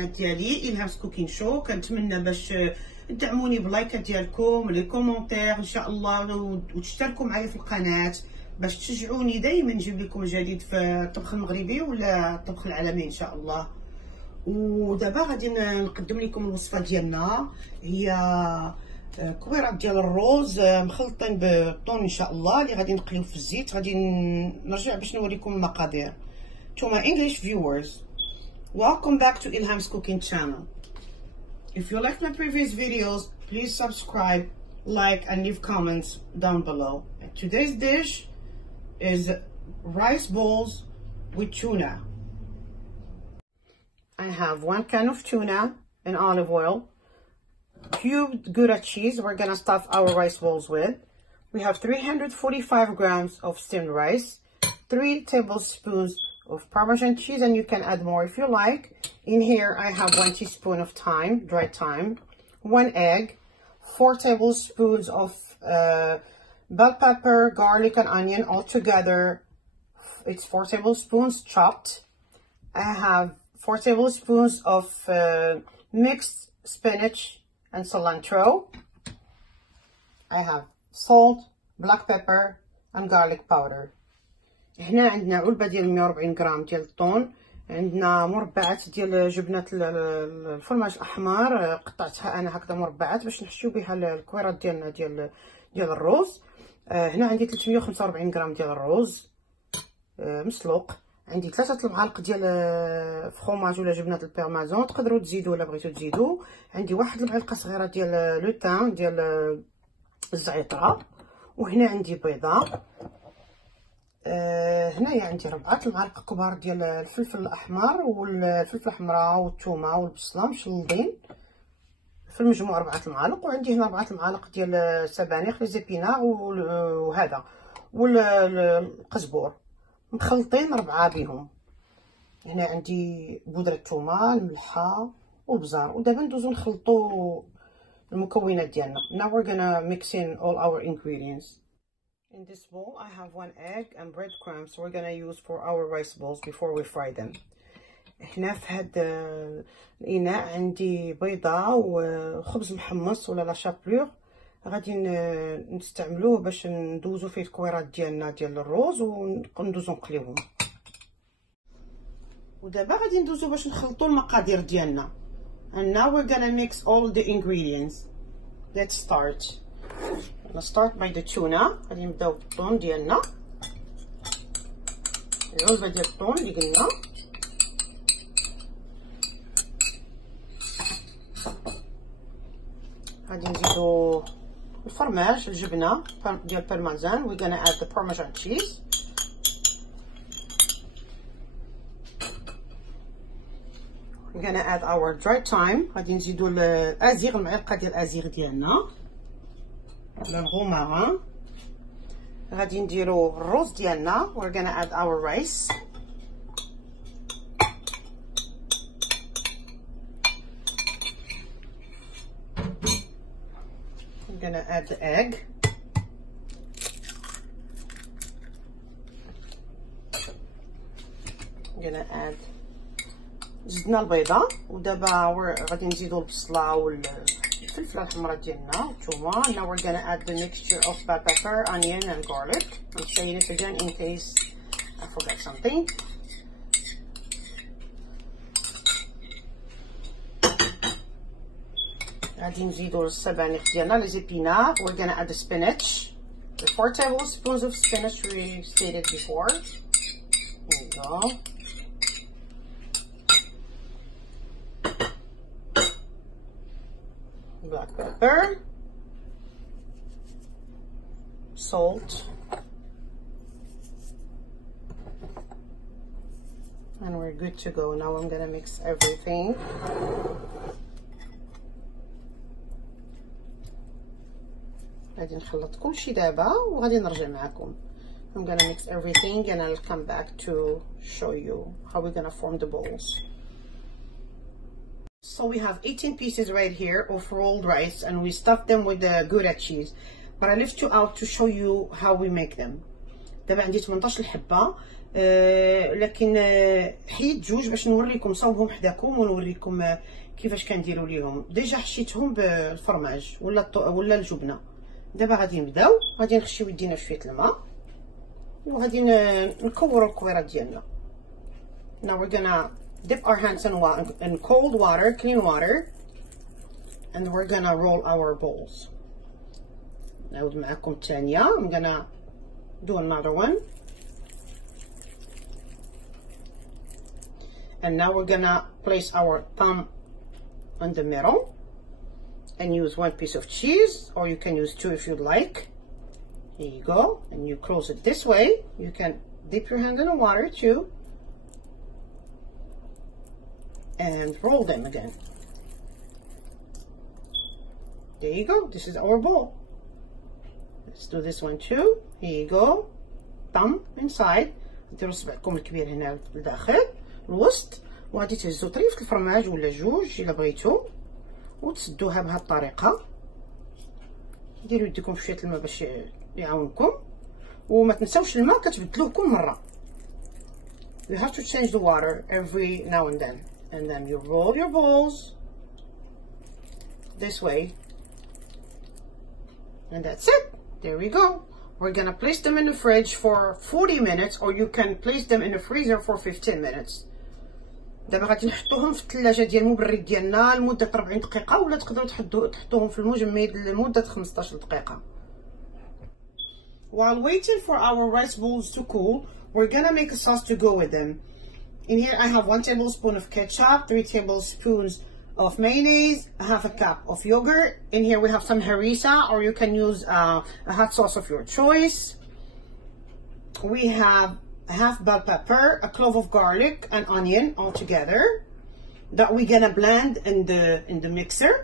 القناه ديالي إلهام's كوكين شو. كنتمنى باش تدعموني بلايكات ديالكم لي كومونتير ان شاء الله، وتشتركوا معايا في القناه باش تشجعوني دائما نجيب لكم جديد في الطبخ المغربي ولا الطبخ العالمي ان شاء الله. ودابا غادي نقدم لكم الوصفه ديالنا، هي كويرات ديال الروز مخلطين بالطون ان شاء الله، اللي غادي نقليو في الزيت. غادي نرجع باش نوريكم المقادير. To my English viewers, welcome back to Ilham's Cooking channel. If you like my previous videos, please subscribe, like and leave comments down below. And today's dish is rice balls with tuna. I have 1 can of tuna and olive oil, cubed Gouda cheese we're gonna stuff our rice balls with. We have 345 grams of steamed rice, 3 tablespoons of Parmesan cheese, and you can add more if you like. In here I have 1 teaspoon of thyme, dry thyme, 1 egg, 4 tablespoons of bell pepper, garlic and onion. All together it's 4 tablespoons chopped. I have 4 tablespoons of mixed spinach and cilantro. I have salt, black pepper and garlic powder. هنا عندنا علبه ديال 140 غرام ديال الطون، عندنا مربعات ديال جبنه الفرماج الاحمر، قطعتها انا هكذا مربعات باش نحشيو بها الكويرات ديالنا ديال الروز. هنا عندي 345 غرام ديال الروز مسلوق، عندي 3 المعالق ديال فخوماج ولا جبنه البيرمازون، تقدروا تزيدوا الا بغيتوا تزيدوا. عندي 1 المعلقه صغيره ديال لو تان ديال الزعتره، وهنا عندي بيضه. هنايا عندي 4 المعالق كبار ديال الفلفل الاحمر والفلفل الحمراء والثومه والبصله مشلضين، في المجموع 4 المعالق. وعندي هنا 4 المعالق ديال السبانخ لي زيبينار وهذا والقزبور مخلطين 4 بهم. هنا عندي بودره الثومه، الملحه والبزار. ودابا ندوزو نخلطوا المكونات ديالنا. Now we're gonna mix in all our ingredients. In this bowl I have 1 egg and breadcrumbs we're gonna use for our rice balls before we fry them. هنا في هاد الاناء عندي بيضه وخبز محمص ولا لا شابلور، غادي نستعملوه باش ندوزو فيه الكويرات ديالنا ديال الروز وندوزو نقليوهم. ودابا غادي ندوزو باش نخلطوا المقادير ديالنا. And now we're gonna mix all the ingredients. Let's start. Let's start by the tuna. غادي نبداو بالطون ديالنا، العلبه ديال الطون اللي قلنا. غادي نزيدو الفرماج، الجبنه ديال بارميزان. We're gonna add the Parmesan cheese. We're gonna add our dry thyme. غادي نزيدو الازيغ، المعلقه ديال الازيغ ديالنا ولا الغوماران. غادي نديرو الروز ديالنا. We're gonna add our rice. We're gonna add the egg. We're gonna add زدنا البيضه. ودابا غادي نزيدو البصله والفلفله الحمراء ديالنا والثومه. Now we're gonna add the mixture of bell pepper, onion and garlic. I'm saying it again in case I forgot something. غادي نزيدو السبانخ ديالنا لي زيبينار. We're gonna add the spinach, the 4 tablespoons of spinach we stated before. There we go. Black pepper, salt, and we're good to go. Now I'm gonna mix everything. غادي نخلط كلشي دابا وغادي نرجع معكم. I'm gonna mix everything and I'll come back to show you how we're gonna form the balls. So we have 18 pieces right here of rolled rice, and we stuffed them with the Gouda cheese. But I left you out to show you how we make them. دابا عندي 18 حبه، لكن حيت جوج باش نوريكم صاوبهم حداكم ونوريكم كيفاش كنديروا ليهم. ديجا حشيتهم بالفرماج ولا الجبنه. دابا غادي نبداو، غادي نخشيو يدينا شويه الماء وغادي نكوروا الكويرات ديالنا. Now we're gonna dip our hands in cold water, clean water, and we're gonna roll our bowls. نعاود معكم الثانيه. I'm gonna do another one. And now we're gonna place our thumb on the middle and use one piece of cheese, or you can use two if you'd like. Here you go, and you close it this way. You can dip your hand in the water too and roll them again. There you go. This is our bowl. Let's do this one too. Here you go. Thumb inside. ديروا صبعكم الكبير هنا لداخل الوسط، وغادي تهزوا طريفة الفرماج ولا جوج الا بغيتو وتسدوها بهذه الطريقه. ديروا يديكم في شويه الماء باش يعاونكم، وما تنساوش الماء كتبدلوه كل مره. You have to change the water every now and then you roll your balls this way, and that's it. There we go. We're gonna place them in the fridge for 40 minutes, or you can place them in the freezer for 15 minutes. دابا غادي نحطوهم في الثلاجه ديال المبرد ديالنا لمده 40 دقيقه، ولا تقدروا تحطوهم في المجمد لمده 15 دقيقه. While waiting for our rice bowls to cool, we're gonna make a sauce to go with them. In here I have 1 tablespoon of ketchup, 3 tablespoons of mayonnaise, a half a cup of yogurt. In here we have some harissa, or you can use a hot sauce of your choice. We have a half bell pepper, a clove of garlic, and onion all together that we're gonna blend in the mixer.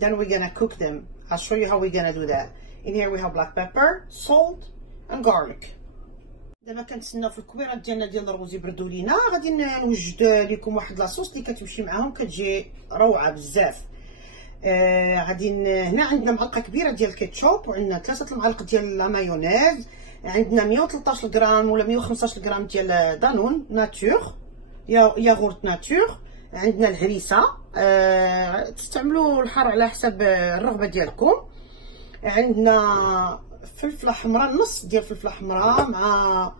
Then we're gonna cook them. I'll show you how we're gonna do that. In here we have black pepper, salt, and garlic. دابا كنتسناو في الكويرات ديالنا ديال الرز يبردوا لينا. غادي نوجد لكم واحد لاصوص اللي كتمشي معاهم، كتجي روعه بزاف. هنا عندنا معلقه كبيره ديال الكيتشوب، وعندنا 3 المعالق ديال لا مايونيز، عندنا 113 غرام ولا 115 غرام ديال دانون ناتور، ياغورت ناتور. عندنا الهريسه، تستعملوا الحار على حسب الرغبه ديالكم. عندنا فلفله حمراء، نص ديال فلفله حمراء مع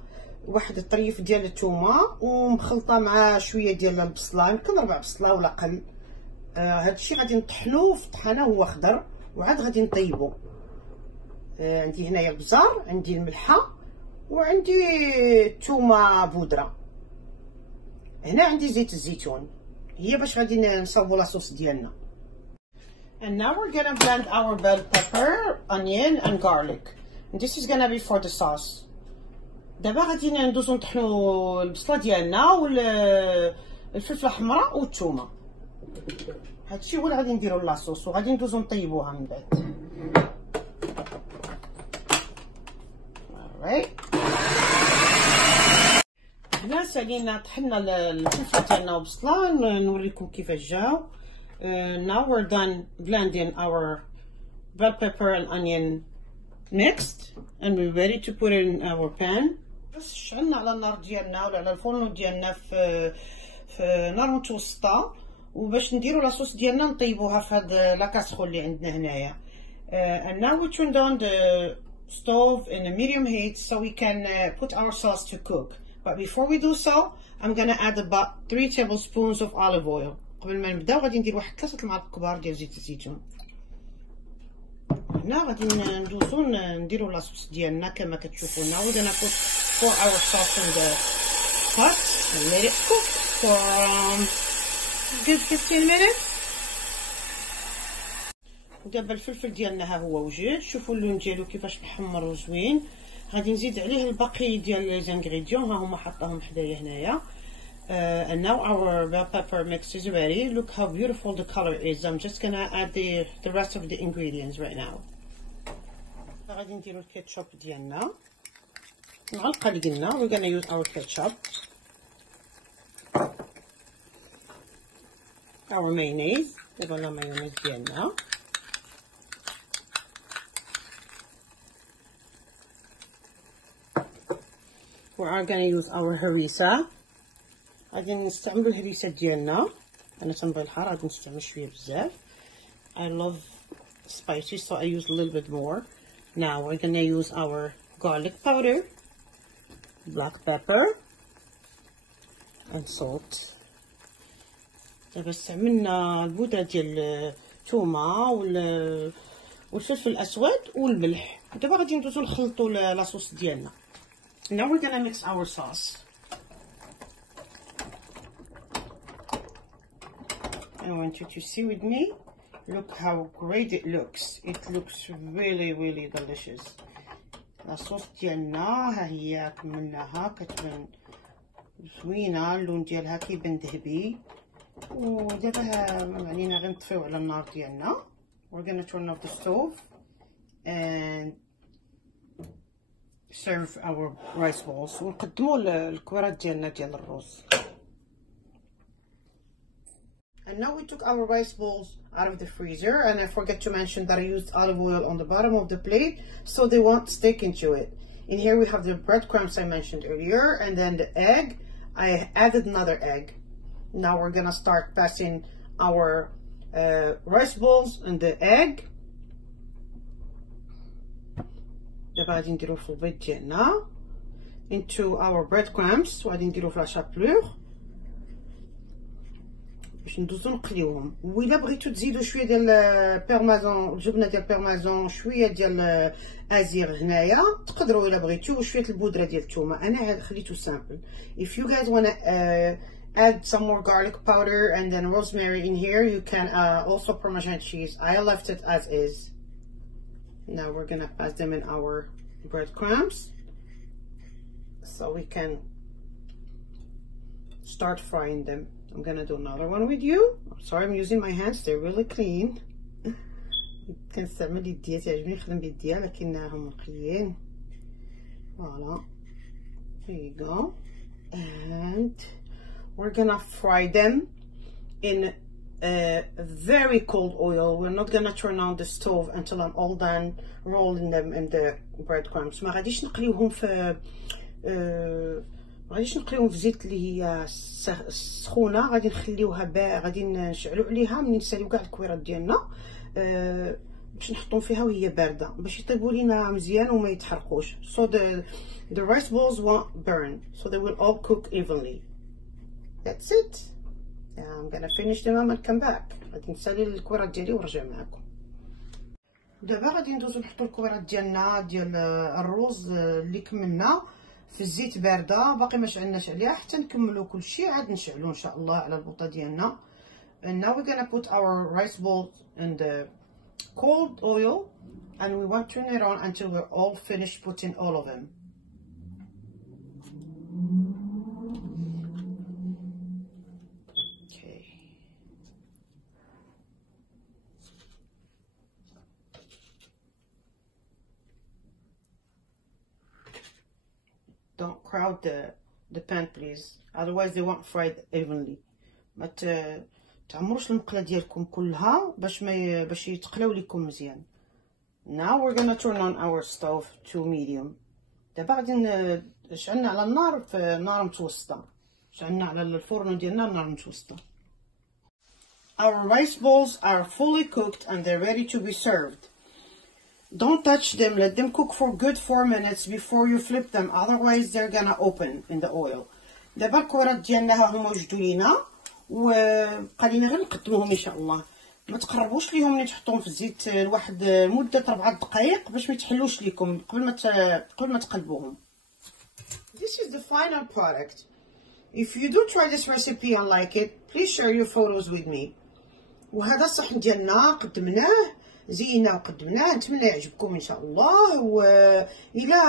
واحد الطريف ديال الثومه، ومخلطه مع شويه ديال البصله، يمكن 4 بصله ولا اقل. هادشي غادي نطحنوه في طحانه هو خضر، وعاد غادي نطيبو. عندي هنايا البزار، عندي الملحه، وعندي الثومه بودره. هنا عندي زيت الزيتون، هي باش غادي نصاوبو لاصوص ديالنا. And now we're gonna blend our bell pepper, onion, and garlic. And this is gonna be for the sauce. دابا غادي ندوزو نطحنو البصله ديالنا والفلفله الحمراء والثومه. هادشي هو اللي غادي نديرو لاصوص، وغادي ندوزو نطيبوها من بعد. alright. هنا سالينا طحنا الفلفله ديالنا والبصله، نوريكم كيفاش جاو. Now we're done blending our bell pepper and onion mixed, and we're ready to put it in our pan. بس شعلنا على النار ديالنا ولا على الفرن ديالنا في نار متوسطه، وباش نديرو لاصوص ديالنا نطيبوها في هاد لاكاسرول اللي عندنا هنايا. And now we turn down the stove in a medium heat so we can put our sauce to cook. But before we do so, I'm gonna add about 3 tablespoons of olive oil. قبل ما نبداو غادي ندير واحد 3 المعالق كبار ديال زيت الزيتون. هنا غادي ندوزو نديرو لاصوص ديالنا كما كتشوفوا. Now we're gonna pour our sauce in the pot and let it cook for good 15 minutes. دابا الفلفل ديالنا ها هو وجد، شوفوا اللون ديالو كيفاش محمر وزوين. غادي نزيد عليه الباقي ديال لي زانغريديون، ها هما حطاهم حدايا هنايا. And now our bell pepper mix is ready. Look how beautiful the color is. I'm just gonna add the rest of the ingredients right now. غادي نديرو الكاتشوب ديالنا، المعلقه اللي قلنا. We're gonna use our ketchup, our mayonnaise، دابا لا مايونيز ديالنا، we are gonna use our harissa. غادي نستعملو الهريسة ديالنا. انا تنبغي الحار غادي نستعمل شويه بزاف. I love spicy, so I use a little bit more. Now we're gonna use our garlic powder, black pepper, and salt. دابا استعملنا البودرة ديال الثومة والفلفل الاسود والملح. دابا غادي ندوزو نخلطو لاصوص ديالنا. Now we're gonna mix our sauce. I want you to see with me. Look how great it looks. It looks really delicious. الصوص ديالنا ها هي كملناها كتبان زوينه. اللون ديالها كيبان ذهبي. ودابا علينا غير نطفيو على النار ديالنا. We're gonna turn off the stove and serve our rice balls. ونقدموا الكرات ديالنا ديال الرز. And now we took our rice balls out of the freezer, and I forget to mention that I used olive oil on the bottom of the plate so they won't stick into it. In here we have the breadcrumbs I mentioned earlier, and then the egg. I added another egg. Now we're gonna start passing our rice balls and the egg. دابا غادي نديرو في البيض ديالنا into our breadcrumbs وغادي نديرو في لا شابلور باش ندوزو نقليوهم. وإلا بغيتو تزيدو شويه ديال بيرمازون، الجبنه ديال بيرمازون، شويه ديال ازير هنايا تقدروا الا بغيتو، وشويه البودره ديال الثومه. انا خليتو سامبل. If you guys wanna add some more garlic powder and then rosemary in here, you can also Parmesan cheese. I left it as is. Now we're gonna pass them in our breadcrumbs so we can start frying them. I'm gonna do another one with you. I'm sorry I'm using my hands, they're really clean. كنستعمل يديا، تعجبني نخدم بيديا لكنهم نقيين. Voilà. There you go. And we're gonna fry them in very cold oil. We're not gonna turn on the stove until I'm all done rolling them in the breadcrumbs. ما غاديش نقليوهم في غاديش نقليوهم في زيت اللي هي سخونه. غادي نخليوها غادي نشعلو عليها منين نساليو كاع الكويرات ديالنا باش نحطهم فيها وهي بارده باش يطيبوا لينا مزيان وما يتحرقوش. So the rice balls won't burn, so they will all cook evenly. That's it. I'm gonna finish them and come back. غادي نسالي الكويرات ديالي ونرجع معكم. دابا غادي ندوزو نحطو الكويرات ديالنا ديال الرز اللي كملنا في الزيت بارده، باقي ما شعلناش عليها حتى نكملو كلشي عاد نشعلو ان شاء الله على البوطه ديالنا. And now we're gonna put our rice balls in the cold oil and we won't turn it on until we're all finished putting all of them. Okay. Don't crowd the pan please, otherwise they won't fry evenly. ما تعمروش المقله ديالكم كلها باش يتقلاو لكم مزيان. Now we're gonna turn on our stove to medium. دابا غادي شعلنا على النار في نار متوسطه، شعلنا على الفرن ديالنا نار متوسطه. Our rice balls are fully cooked and they're ready to be served. Don't touch them, let them cook for good 4 minutes before you flip them, otherwise they're gonna open in the oil. دابا الكرات ديالنا ها هما وجدوا لينا وبقى لينا غير نقدموهم ان شاء الله. ما تقربوش ليهم ملي تحطوهم في الزيت لواحد مده 4 دقائق باش ما يتحلوش ليكم قبل ما تقلبوهم. This is the final product. If you do try this recipe and like it, please share your photos with me. وهذا الصحن ديالنا قدمناه زينا وقدمناه، نتمنى يعجبكم ان شاء الله. والى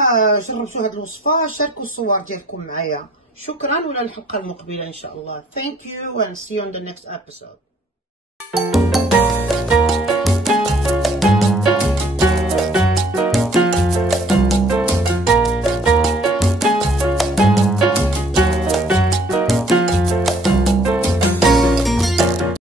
جربتوا هذه الوصفه شاركوا الصور ديالكم معايا. شكرا، ولا الحلقه المقبله ان شاء الله. Thank you and see you on the next episode.